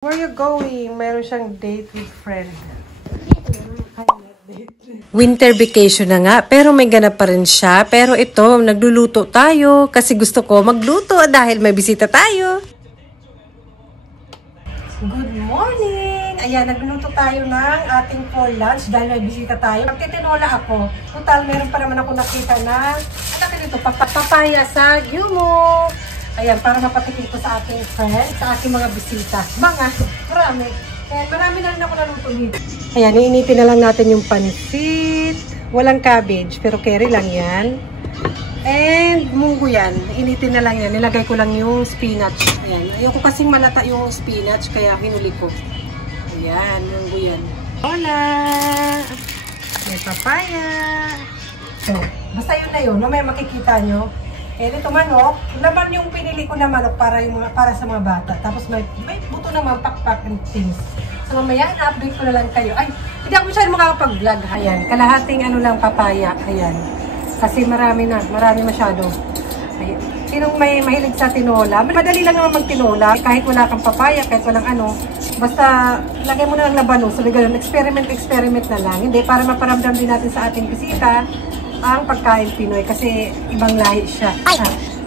Where you going? Meron siyang date with friend. Winter vacation na nga, pero may ganap pa rin siya. Pero ito, nagluluto tayo kasi gusto ko magluto dahil may bisita tayo. Good morning! Ayan, nagluluto tayo ng ating for lunch dahil may bisita tayo. Magtitinola ako. Total, meron pa naman ako nakita na, papaya sa Yumo. Ayan, para mapatikin ko sa ating friends, sa ating mga bisita. Marami. Ayan, marami na rin ako naluto dito. Ayan, iinitin na lang natin yung pansit. Walang cabbage, pero curry lang yan. And munggo yan. Initin na lang yan. Nilagay ko lang yung spinach. Ayan. Ayoko kasing malata yung spinach, kaya hinuli ko. Ayan, munggo yan. Hola! May papaya. So, basta yun na yun. Mamaya makikita nyo. Eh, ito manok. Laman yung pinili ko na manok para sa mga bata. Tapos may buto naman, pakpak and things. So, mamaya, na-update ko na lang kayo. Ay, hindi ako masyadong makakapag-vlog. Ayan, kalahating ano lang papaya. Ayan. Kasi marami masyado. Ayan. Sinong may mahilig sa tinola? Madali lang naman magtinola. Kahit wala kang papaya, kahit walang ano. Basta, lagay mo na ng labanos. So, ganun, experiment na lang. Hindi, para maparamdam din natin sa ating bisita ang pagkain Pinoy. Kasi, ibang lahi siya.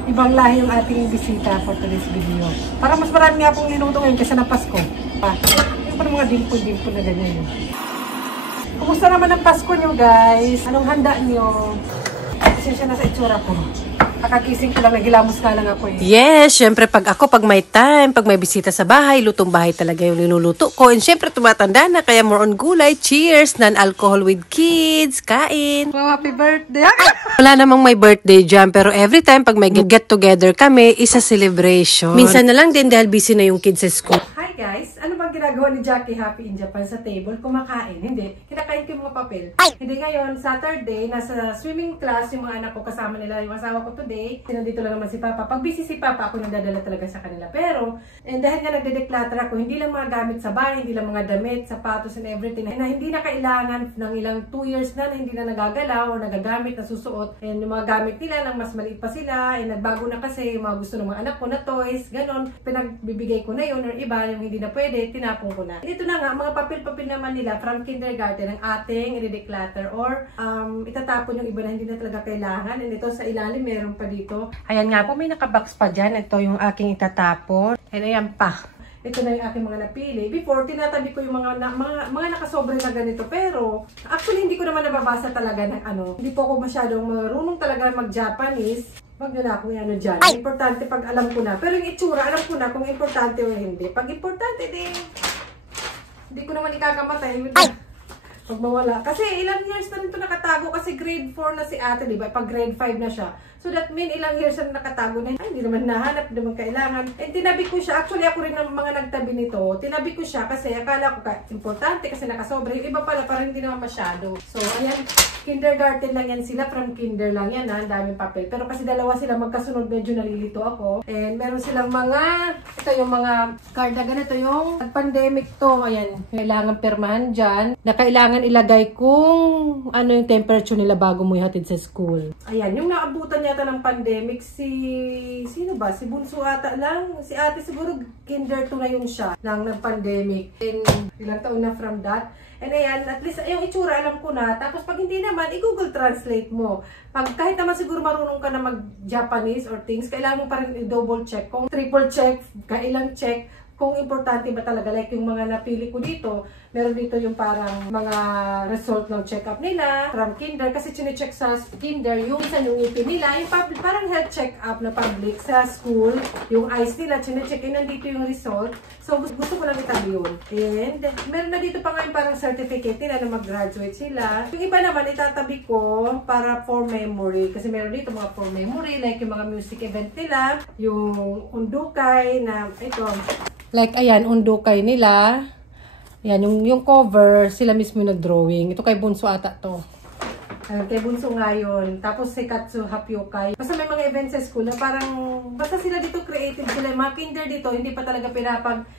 Ibang lahi yung ating bisita for today's video. Para mas marami nga pong niluto ngayon kasi na Pasko. Yung parang mga dimple na ganyan. Kumusta naman ang Pasko nyo, guys? Anong handa nyo? Pasensya na sa itsura ko. Kakakising ko lang, nagilamos ka lang ako eh. Yes, syempre pag may time, pag may bisita sa bahay, lutong bahay talaga yung niluluto ko. And syempre tumatanda na, kaya more on gulay. Cheers! Non-alcohol with kids. Kain! Wow, happy birthday! Wala namang may birthday dyan, pero every time pag may get together kami, isa celebration. Minsan na lang din dahil busy na yung kids sa school. Hi guys! Ano bang ginagawa ni Jackie Happy in Japan sa table? Kumakain? Hindi. Kinakain ko yung mga papel. Hindi ngayon, Saturday, nasa swimming class yung mga anak ko, kasama nila yung asawa ko today. Nandito lang naman si Papa. Pag busy si Papa, ako nagdadala talaga sa kanila. Pero, dahil nga nagde-declutter ako, hindi lang mga gamit sa bahay, hindi lang mga damit, sapatos and everything, na hindi na kailangan ng ilang 2 years na hindi na nagagalaw o nagagamit, nasusuot. And yung mga gamit nila, nang mas maliit pa sila, nagbago na kasi yung mga gusto ng mga anak ko na toys, ganon. Pinagbibigay ko na yun, or iba, yung hindi na pwede, tinapon ko na. Dito na nga, mga papel-papel naman nila from kindergarten, ang ating i-declutter or itatapon yung iba na hindi na talaga kailangan. And ito sa ilalim, meron pa dito. Ayan nga po, may nakabox pa dyan. Ito yung aking itatapon. And ayan pa. Ito na yung aking mga napili. Before, tinatabi ko yung mga nakasobre na ganito. Pero, actually, hindi ko naman nababasa talaga ng ano. Hindi po ako masyadong marunong talaga mag-Japanese. Wag na akong ano dyan. Importante pag alam ko na. Pero yung itsura, alam ko na kung importante o hindi. Pag importante din, hindi ko naman ikakamatay. Pag mawala. Kasi ilang years na rin ito nakatago. Kasi grade 4 na si ate, diba? Pag grade 5 na siya. So that mean ilang years na nakatago na. Ay, hindi naman nahanap, hindi naman kailangan. And tinabi ko siya. Actually, ako rin ng mga nagtabi nito. Tinabi ko siya kasi akala ko importante kasi nakasobra. Yung iba pala parang hindi naman masyado. So, ayan. Kindergarten lang yan sila. From kinder lang yan, ha. Ang daming papel. Pero kasi dalawa sila magkasunod, medyo nalilito ako. And meron silang ito yung mga card na ganito yung pandemic to. Ayan. Kailangan permahan dyan. Na kailangan ilagay kung ano yung temperature nila bago mo ihatid sa school. Ayan. Yung naabutan yata ng pandemic, sino ba? Si Bunso ata lang. Si ate siguro kinder 2 na yun siya ng pandemic. And ilang taon na from that. And ayan, at least yung itsura alam ko na. Tapos pag hindi naman, i-Google Translate mo. Kahit naman siguro marunong ka na mag-Japanese or things, kailangan mo pa rin i-double check. Kung triple check, kailang check, kung importante ba talaga. Like yung mga napili ko dito, meron dito yung parang mga result ng check-up nila from kinder. Kasi chinecheck sa kinder yung sa yung ngipin nila. Yung parang health check-up na public sa school. Yung eyes nila, chinecheck. Nandito yung result. So, gusto ko lang itabi yun. And, meron na dito pa ngayon parang certificate nila na mag-graduate sila. Yung iba naman, itatabi ko para for memory. Kasi meron dito mga for memory. Like yung mga music event nila. Yung undukay na, ito. Like, ayan, undukay nila. Ayan, yung cover, sila mismo nag-drawing. Ito kay Bunso ata to. Kay Bunso ngayon. Tapos si Katsu Hapyokay. Basta may mga events sa school na parang, basta sila dito creative sila. Yung mga kinder dito, hindi pa talaga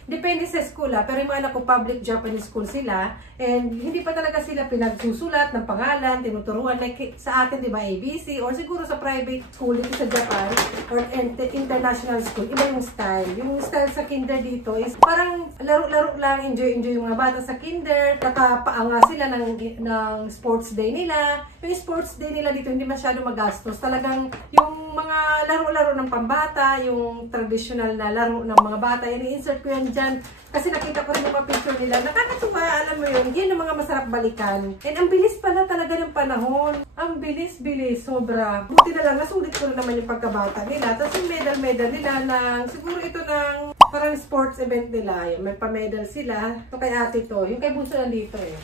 depende sa school pero yung mga anak ko public Japanese school sila. And hindi pa talaga sila pinagsusulat ng pangalan, tinuturuan. Like sa atin, di ba, ABC, or siguro sa private school dito sa Japan, or international school, iba yung style. Yung style sa kinder dito is parang laro-laro lang, enjoy yung mga bata sa kinder. Nakapaanga sila ng sports day nila. Yung sports day nila dito hindi masyado magastos. Talagang yung mga laro-laro ng pambata, yung traditional na laro ng mga bata, yan i-insert ko yan dyan. Kasi nakita ko rin yung mga picture nila. Nakakatuwa, alam mo yun, yun ang mga masarap balikan. And ang bilis pala talaga ng panahon. Ang bilis-bilis, sobra. Buti na lang, nasulit ko na naman yung pagkabata nila. Tapos yung medal nila ng, siguro ito ng parang sports event nila. Yan, may pa-medal sila. Ito kay ate to. Yung kay Bunso nandito eh.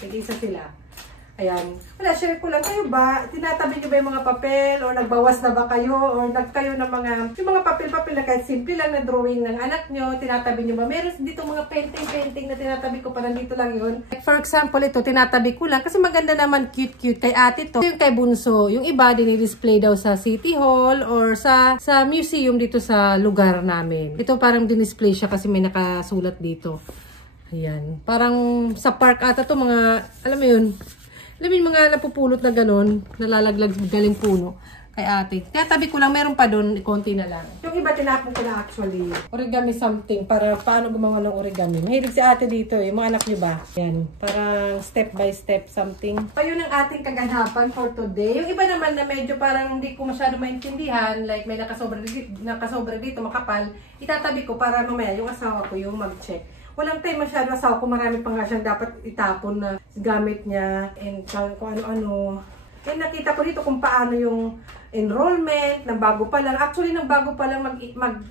Tig-isa sila. Ayan. Wala, share ko lang. Kayo ba? Tinatabi nyo ba yung mga papel? O nagbawas na ba kayo? O nagkayo ng yung mga papel-papel na kahit simple lang na drawing ng anak nyo, tinatabi nyo ba? Meron dito mga painting na tinatabi ko pa nandito lang yun. For example, ito, tinatabi ko lang. Kasi maganda naman, cute-cute kay ate to. Yung kay Bunso, yung iba din-display daw sa City Hall or sa museum dito sa lugar namin. Ito parang din-display siya kasi may nakasulat dito. Ayan. Parang sa park ata to mga, alam mo yun, alam mo yung mga napupulot na gano'n, nalalaglag galing puno kay ate. Tinatabi ko lang, meron pa doon, konti na lang. Yung iba tinapon ko na actually. Origami something, para paano gumawa ng origami. Mahilig si ate dito eh, mga anak nyo ba? Yan, parang step by step something. So yun ang ating kaganapan for today. Yung iba naman na medyo parang hindi ko masyado maintindihan, like may nakasobra dito, makapal, itatabi ko para mamaya yung asawa ko yung mag-check. Walang time masyado asawa ko, marami pa nga siyang dapat itapon na gamit niya and kung ano-ano. Eh nakita ko dito kung paano yung enrollment, nang bago pa lang. Actually, nang bago pa lang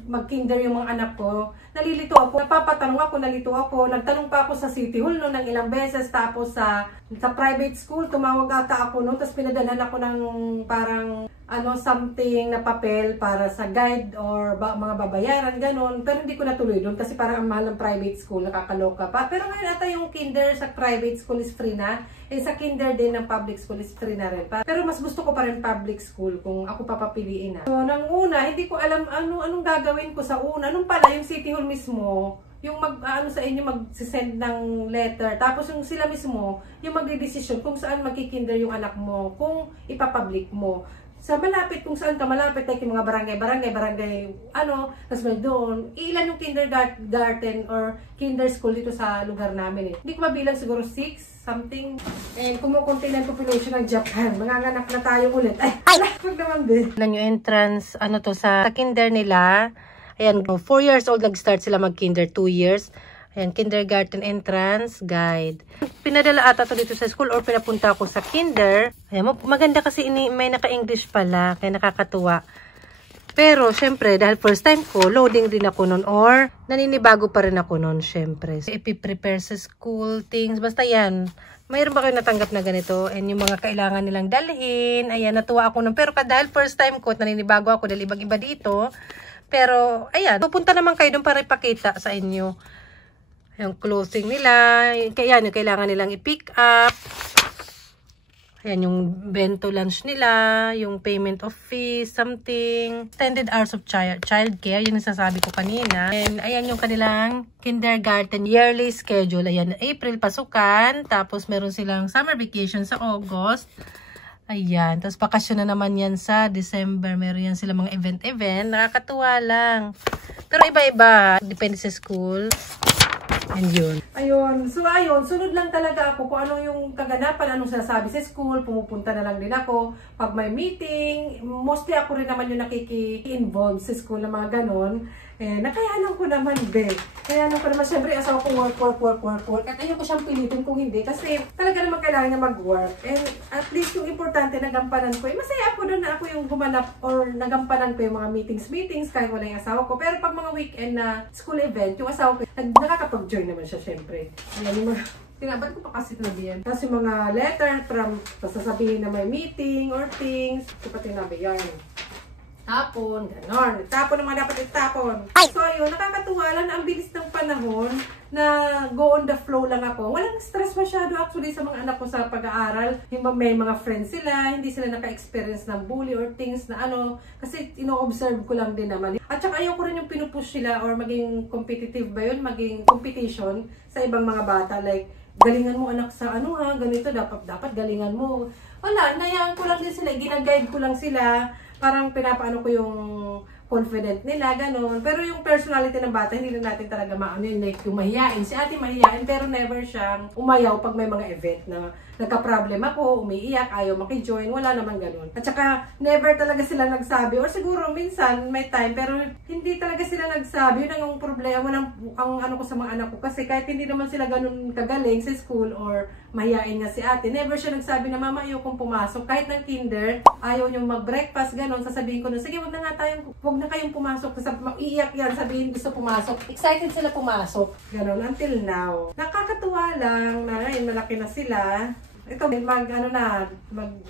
mag-kinder yung mga anak ko, nalilito ako. Napapatanong ako, nalito ako. Nagtanong pa ako sa City Hall noon ng ilang beses. Tapos sa private school, tumawag ata ako noon. Tapos pinadalhan ako ng parang something na papel para sa guide or mga babayaran, ganun. Pero hindi ko natuloy doon kasi parang ang mahal ng private school, nakakaloka pa. Pero ngayon ata yung kinder sa private school is free na. Eh sa kinder din ng public school is free na rin. Pero mas gusto ko pa rin public school kung ako papapiliin na. So, nang una, hindi ko alam anong gagawin ko sa una. Nung pala, yung City Hall mismo, yung sa inyo mag-send ng letter. Tapos yung sila mismo, yung magde-decision kung saan magkikinder yung anak mo, kung ipapublic mo. Sa malapit, kung saan ka malapit, like yung mga barangay, tapos may doon, ilan yung kindergarten or kinder school dito sa lugar namin eh. Hindi ko mabilang, siguro 6, something. And kumukunti na yung population ng Japan. Manganganak na tayo ulit. Ay, wag naman din. Yung entrance, sa kinder nila, ayan, 4 years old nag-start sila mag-kinder, 2 years. Ayan, kindergarten entrance guide. Pinadala ata to dito sa school or pinapunta ako sa kinder. Ayan, maganda kasi may naka-English pala, kaya nakakatuwa. Pero, syempre, dahil first time ko, loading din ako nun or naninibago pa rin ako nun, syempre. Ipiprepare sa school things, basta yan. Mayroon ba kayo natanggap na ganito? And yung mga kailangan nilang dalhin, ayan, natuwa ako nun. Pero dahil first time ko, naninibago ako dahil ibang-iba dito. Pero, ayan, pupunta naman kayo dun para ipakita sa inyo. Yung clothing nila, kaya yung kailangan nilang i-pick up. Ayan, yung bento lunch nila, yung payment of fees, something. Extended hours of child care, yun yung sasabi ko kanina. And ayan yung kanilang kindergarten yearly schedule. Ayan, April pasukan, tapos meron silang summer vacation sa August. Ayan, tapos bakasyon na naman yan sa December. Meron yan sila mga event. Nakakatuwa lang. Pero iba-iba, depende sa school. And yun. Ayun. So, sunod lang talaga ako kung ano yung kaganapan, anong sinasabi sa school, pumupunta na lang din ako. Pag may meeting, mostly ako rin naman yung nakiki-involve sa school na mga ganon. Eh, nakayanan ko naman, Kayanan ko naman, syempre, asawa ko work. At ayun ko siyang pilitin kung hindi. Kasi talaga naman kailangan niya mag-work. And at least yung importante, nagampanan ko. Masaya ako doon na ako yung gumanap or nagampanan ko yung mga meetings, kahit wala yung asawa ko. Pero pag mga weekend na school event, yung asawa ko, nakakapag-join naman siya, syempre. Ayan, yung mga tinabat ko pa kasi tinabihan. Tapos yung mga letter from, sasabihin na may meeting or things, ito pa tinabi, yan. Tapon, ganon. Tapon naman dapat itapon. So, yun, nakakatuwa lang na ang bilis ng panahon. na go on the flow lang ako. Walang stress masyado actually sa mga anak ko sa pag-aaral. May mga friends sila, hindi sila naka-experience ng bully or things na ano. Kasi ino-observe ko lang din naman. At saka ayoko rin yung pinupush sila or maging competitive ba yun? Maging competition sa ibang mga bata. Like, galingan mo anak sa ano ha, ganito, dapat galingan mo. Wala, nayaan ko lang din sila, ginaguide ko lang sila. Parang pinapaano ko yung confident nila, gano'n. Pero yung personality ng bata, hindi na natin talaga maano yun. Like, yung mahiyain. Si ate mahiyain, pero never siyang umayaw pag may mga event na nagka-problem ako, umiiyak, ayaw makijoin, wala naman gano'n. At saka, never talaga sila nagsabi. Or siguro, minsan, may time, pero hindi talaga sila nagsabi. Yun ang problema ang ano ko sa mga anak ko. Kasi kahit hindi naman sila gano'n kagaling sa school or mahiyain nga si ate, never siya nagsabi na, mama, ayaw kong pumasok. Kahit ng kinder, ayaw niyong mag-breakfast, gano'n. Sasabihin ko nun, sige, wag na kayong pumasok. Iiyak yan, sabihin gusto pumasok. Excited sila pumasok. Ganon, until now. Nakakatuwa lang na ngayon, malaki na sila. Ito, mag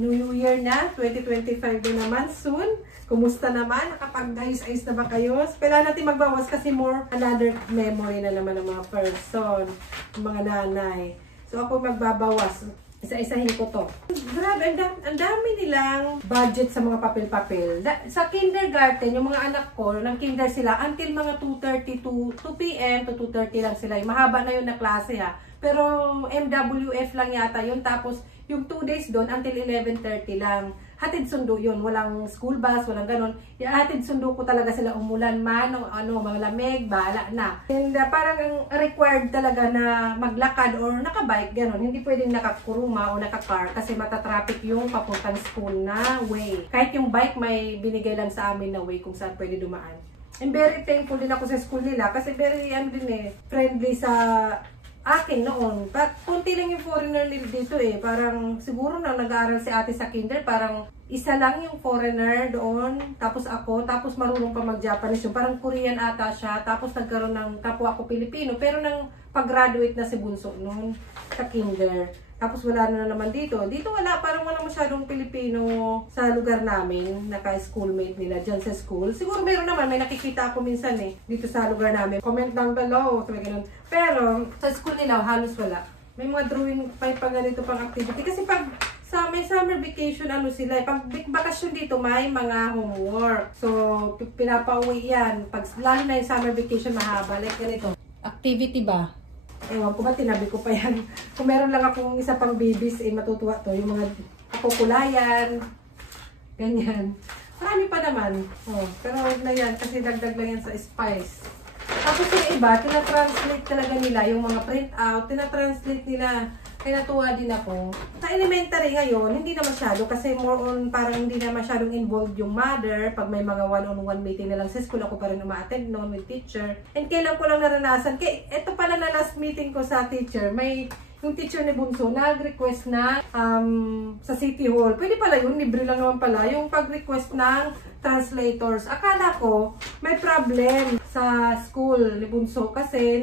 New Year na, 2025 din naman, soon. Kumusta naman? Nakapag-ayos-ayos na ba kayo? Kailangan natin magbawas kasi more another memory na naman ng mga person, ng mga nanay. So ako magbabawas. Isa-isahin ko to. Grabe, ang dami nilang budget sa mga papel-papel. Sa kindergarten, yung mga anak ko, ng kinder sila, until mga 2:30 to 2 p.m. to 2:30 lang sila. Mahaba na yun na klase ha. Pero MWF lang yata yun. Tapos yung 2 days doon, until 11:30 lang. Hatid sundo yun. Walang school bus, walang ganon. Hatid sundo ko talaga sila umulan man, malamig, bahala na. And parang ang required talaga na maglakad or nakabike, ganon. Hindi pwedeng nakakuruma o nakacar kasi matatraffic yung papuntang school na way. Kahit yung bike may binigay lang sa amin na way kung saan pwede dumaan. And very thankful din ako sa school nila kasi very friendly sa akin noon. Kunti lang yung foreigner nila dito eh. Parang siguro na nag-aaral si ate sa kinder, parang isa lang yung foreigner doon. Tapos ako, tapos marunong pa mag-Japanese yun. Parang Korean ata siya. Tapos nagkaroon ng kapwa ko Pilipino. Pero nang pag-graduate na si Bunso noon sa kinder. Tapos wala na naman dito. Dito wala, parang wala masyadong Pilipino sa lugar namin. Naka-schoolmate nila dyan sa school. Siguro meron naman, may nakikita ako minsan eh. Dito sa lugar namin. Comment down below. Sabi ganun. Pero sa school nila, halos wala. May mga drawing pa ganito pang activity. Kasi pag may summer vacation, sila. Pag bakasyon dito, may mga homework. So, pinapauwi yan. Lalo na yung summer vacation mahaba. Like ganito. Activity ba? Ewan ko ba, tinabi ko pa yan. Kung meron lang akong isa pang babies, matutuwa to. Yung mga kukulayan. Ganyan. Marami pa naman. Pero na yan, kasi dagdag lang yan sa spice. Tapos yung iba, tinatranslate talaga nila yung mga print out. Tinatranslate nila. Kaya natuwa din ako. Sa elementary ngayon, hindi na masyado kasi more on parang hindi na masyadong involved yung mother. Pag may mga one-on-one meeting na lang sa school, ako pa rin uma-attend noon with teacher. And kailan ko lang naranasan, ito pala na last meeting ko sa teacher, yung teacher ni Bunso nag-request na sa City Hall. Pwede pala yun, libre lang naman pala, yung pag-request ng translators. Akala ko may problem sa school ni Bunso kasi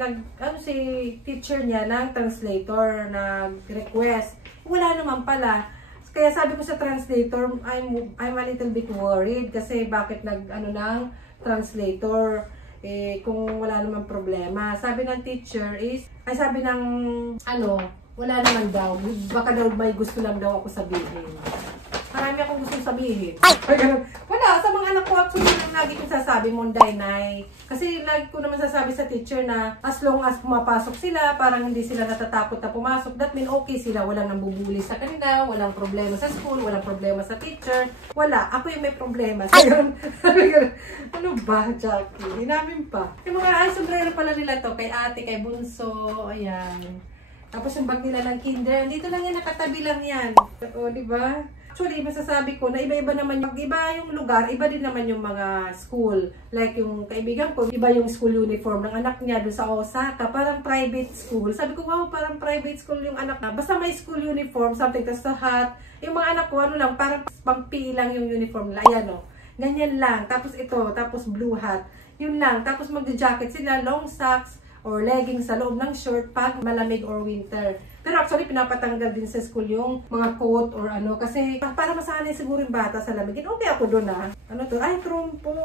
si teacher niya ng translator nag-request. Wala naman pala. Kaya sabi ko sa translator, I'm a little bit worried kasi bakit ng translator kung wala namang problema. Sabi ng teacher sabi ng wala naman daw. Baka daw may gusto lang daw ako sabihin. Marami akong gustong sabihin. Wala, sa mga anak ko actually lagi kong sasabi Monday night. Kasi lagi ko naman sasabi sa teacher na as long as pumapasok sila, parang hindi sila natatakot na pumasok, that mean okay sila. Walang nambubuli sa kanila, walang problema sa school, walang problema sa teacher. Wala, ako yung may problema. Ano ba, Jackie? Hindi namin pa. Yung mga sombrero pala nila to, kay ate, kay Bunso, ayan. Tapos yung bag nila ng kinder, dito lang yan, nakatabi lang yan. O, diba? Actually, masasabi ko na iba-iba naman iba yung lugar, iba din naman yung mga school. Like yung kaibigan ko, iba yung school uniform ng anak niya doon sa Osaka, parang private school. Sabi ko, wow, parang private school yung anak na. Basta may school uniform, something, tas sa hat. Yung mga anak ko, lang, parang pampi lang yung uniform nila. Ayan o, ganyan lang. Tapos ito, tapos blue hat. Yun lang. Tapos mag-jacket sila, long socks, or leggings sa loob ng short pag malamig or winter. Pero actually, pinapatanggal din sa school yung mga coat or ano. Kasi para masanay siguro yung bata sa lamig. Okay ako doon Ano to? Ay, trompo.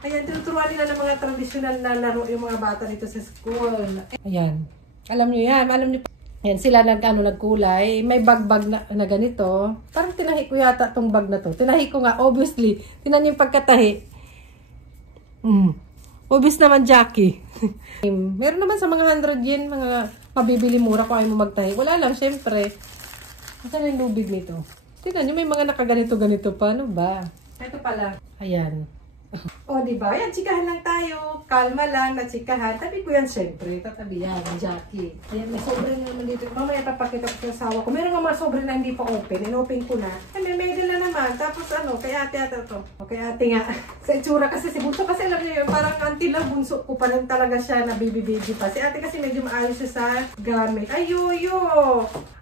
Ayan, tinuturuan nila ng mga traditional na laro yung mga bata dito sa school. Ayan. Alam nyo yan. Alam nyo. Ayan, sila nagkulay. May bag na ganito. Parang tinahi ko yata tong bag na to. Tinahi ko nga, obviously. Tinan yung pagkatahi. Obvious naman, Jackie. Meron naman sa mga 100 yen, mga mabibili mura kung ayaw mo magtahi. Wala lang, syempre. Saan yung lubid nito? Tingnan nyo, may mga nakaganito-ganito pa. Ano ba? Ito pala. Ayan. O, diba? Yan, chikahan lang tayo. Kalma lang, nachikahan. Tabi ko yan, syempre. Tatabi yan, Jackie. Ayan, may sobre na naman dito. Mamaya papakita ko sa asawa ko. Meron nga mga sobre na hindi pa open. In-open ko na. Ay, may medal na naman. Tapos ano, kay ate to. O, kay ate nga. Sa itsura kasi, si Bunso kasi alam niyo yun, parang until lang bunso ko pa lang talaga siya na baby pa. Si ate kasi medyo maayos siya sa gamit. Ay, yo!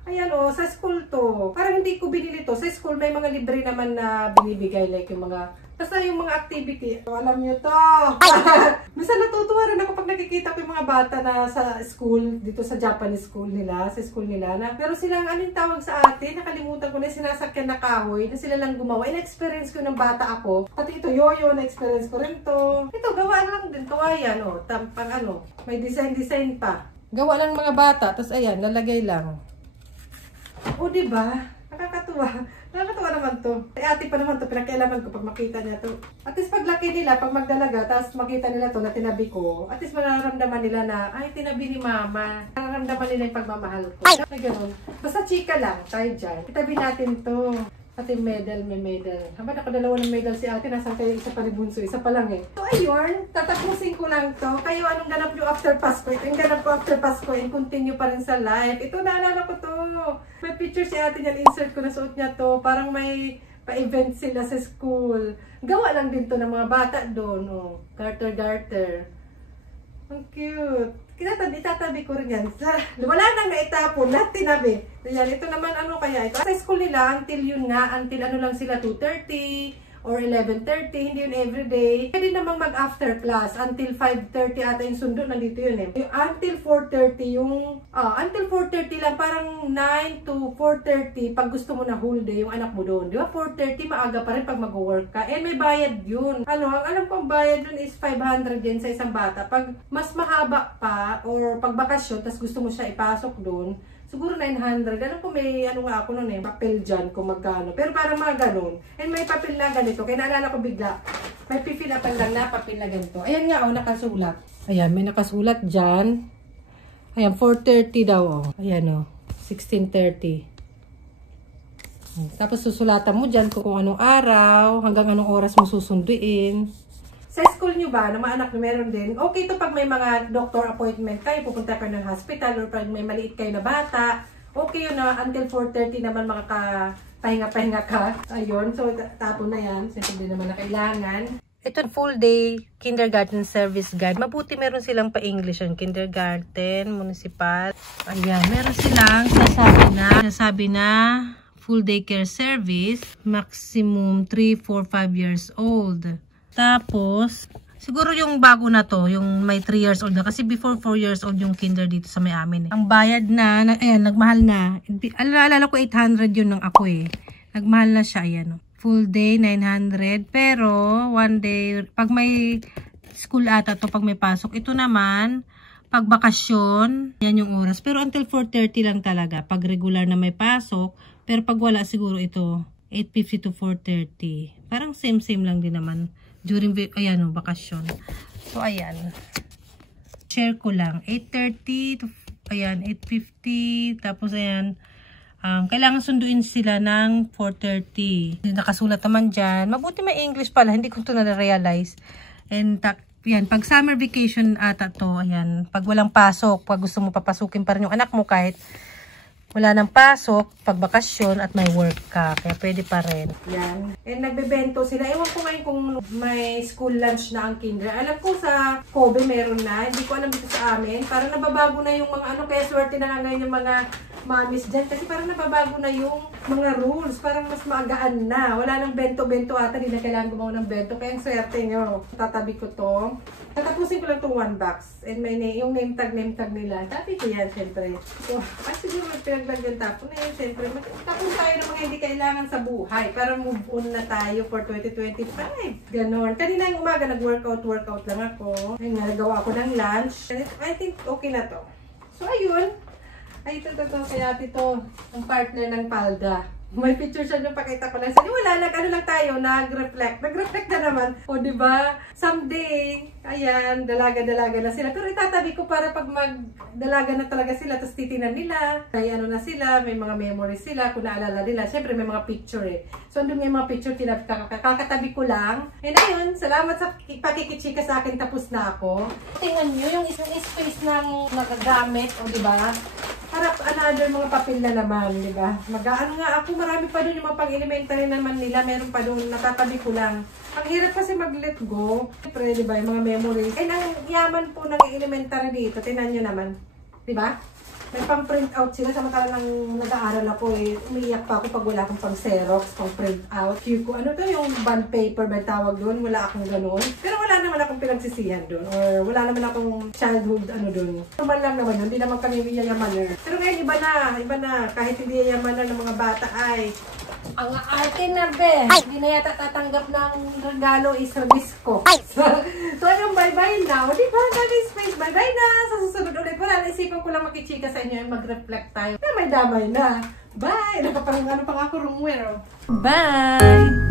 Ayan sa school to. Parang hindi ko binili to. Sa school may mga libre naman na binibigay like yung mga basta yung mga activity. Alam nyo to. Minsan natutuwa rin ako pag nakikita ko yung mga bata na sa school, dito sa Japanese school nila, sa school nila na. Pero silang anong tawag sa atin, nakalimutan ko na sinasakyan na kahoy, na sila lang gumawa. In-experience ko ng bata ako. Pati ito, yoyo, na-experience ko rin to. Ito, gawa lang din. Kawayan, tampang may design pa. Gawa lang mga bata, tapos ayan, lalagay lang. O, diba? Nakakatuwa. Nakakatuwa naman to. Ay, ate pa naman to. Pinakailaman ko pag makita niya to. At least paglaki nila, pag magdalaga, tapos makita nila to na tinabi ko, at least mararamdaman nila na, ay, tinabi ni mama. Mararamdaman nila yung pagmamahal ko. Ay, ganun. Basta chika lang, tayo dyan. Itabi natin to. Ate, medal, may medal. Haba, nakadalawa ng medal si ate. Nasaan kayo isa pa ni Bunso? Isa pa lang So, ayun. Tatapusin ko lang to. Kayo, anong ganap nyo after Pasko? Ito yung ganap ko after Pasko. And continue pa rin sa life. Ito, naalala ko to. May picture si ate niyan. Insert ko na suot niya to. Parang may pa-event sila sa school. Gawa lang din to ng mga bata doon. Garter. Ang cute. Itatabi ko rin yan. Wala nang naitapon. Lahat tinabi. Ayan, ito naman kaya ito. Sa school nila, until ano lang sila 2:30 or 11:30. Hindi yun everyday. Pwede namang mag-after class. Until 5:30 ata yung sundo. Nandito yun Until 4:30 until 4:30 lang. Parang 9 to 4:30 pag gusto mo na whole day yung anak mo doon. Di ba? 4:30 maaga pa rin pag mag-work ka. And may bayad yun. Ang alam kong bayad dun is 500 yen sa isang bata. Pag mas mahaba pa or pag bakasyon, tas gusto mo siya ipasok doon, siguro 900. Alam ko may ako nun papel dyan kung magkano. Pero parang mga ganun. And may papel na ganito. Kaya naalala ko bigla. May pifill up lang na papel na ganito. Ayan nga nakasulat. Ayan, may nakasulat dyan. Ayan, 4:30 daw Ayan 16:30. Tapos susulatan mo dyan kung anong araw, hanggang anong oras mo susunduin. Sa school nyo ba, na mga anak nyo meron din, okay to pag may mga doctor appointment kayo, pupunta kayo ng hospital, or pag may maliit kayo na bata, okay yun na until 4:30 naman makakapahinga-pahinga ka. Ayun, so tapon na yan, since hindi naman na kailangan. Ito full day kindergarten service guide. Mabuti meron silang pa-English yung kindergarten, municipal. Ayan, meron silang sasabi na full day care service, maximum 3, 4, 5 years old. Tapos, siguro yung bago na to, yung may 3 years old na. Kasi before 4 years old yung kinder dito sa may amin Ang bayad ayan, nagmahal na. Alala ko 800 yun ng ako Nagmahal na siya, ayan. Full day, 900. Pero, one day, pag may school ata to, pag may pasok. Ito naman, pag bakasyon, yan yung oras. Pero until 4:30 lang talaga. Pag regular na may pasok. Pero pag wala, siguro ito, 8:50 to 4:30. Parang same lang din naman. During, bakasyon. So, ayan. Share ko lang. 8:30 to, 8:50. Tapos, ayan. Kailangan sunduin sila ng 4:30. Nakasulat naman dyan. Mabuti may English pala. Hindi ko ito na-realize. And, yan. Pag summer vacation ata to, ayan. Pag walang pasok, pag gusto mo papasukin pa rin yung anak mo kahit wala nang pasok, pag bakasyon at may work ka. Kaya pwede pa rin. Yan. And nagbebento sila. Ewan ko ngayon kung may school lunch na ang kinder. Alam ko sa Kobe meron na. Hindi ko alam dito sa amin. Parang nababago na yung mga kaya swerte na lang ngayon yung mga mamis dyan. Kasi parang nababago na yung mga rules. Parang mas maagaan na. Wala nang bento-bento ata. Hindi na kailangan gumawa ng bento. Kaya ang swerte nyo. Tatabi ko to. Tatapusin ko lang itong 1 box. And may yung name tag nila. Tabi ko yan, syempre. So, siguro pinaglag yung tapon na yun. Syempre, tapon tayo ng mga hindi kailangan sa buhay. Para move on na tayo for 2025. Ganon. Kanina yung umaga, nag-workout lang ako. Ayun, nagawa ako ng lunch. And I think okay na to. So, ayun. Ay, ito. Kaya ito, ang partner ng palda. May picture siya nung pakita ko lang. Sabi, wala, ano lang tayo, nag-reflect. Nag-reflect na naman. O, diba? Someday, ayan, dalaga-dalaga na sila. Pero itatabi ko para pag mag-dalaga na talaga sila, tapos titinan nila. Ay, ano na sila, may mga memories sila, kung naalala nila. Siyempre, may mga picture eh. So, andun may mga picture, kakatabi ko lang. And ayun, salamat sa pakikichika sa akin, tapos na ako. Tingnan nyo, yung space ng nagagamit, o diba? Harap another mga papel na naman, di ba? Mag-ano nga ako, marami pa doon yung mga pang-elementary naman nila, meron pa doon, natatabi ko lang. Ang hirap kasi mag-let go. Siyempre, di ba, yung mga memories. And ang yaman po ng elementary dito, tinan nyo naman. Di ba? May pang-print out sila, samantala nang nag-aaral ako eh. Umiiyak pa ako pag wala akong pang-xerox, pang-print out. Ko, ano to yung bond paper ba tawag doon? Wala akong ganoon. Pero wala naman akong pinagsisihan doon. Or wala naman akong childhood ano doon. Normal lang naman yun. Hindi naman kami yayamaner. Pero ngayon iba na. Kahit hindi yayamaner ng mga bata ay ang arte na be. Hindi na yata tatanggap ng regalo is ko. So yung bye-bye na. O diba? Dami space. Bye-bye na. Sa susunod ulit. Wala, naisipan ko lang makichika sa inyo yung mag-reflect tayo. Kaya may damay na. Bye! Ano pa nga ako roomwear. Bye!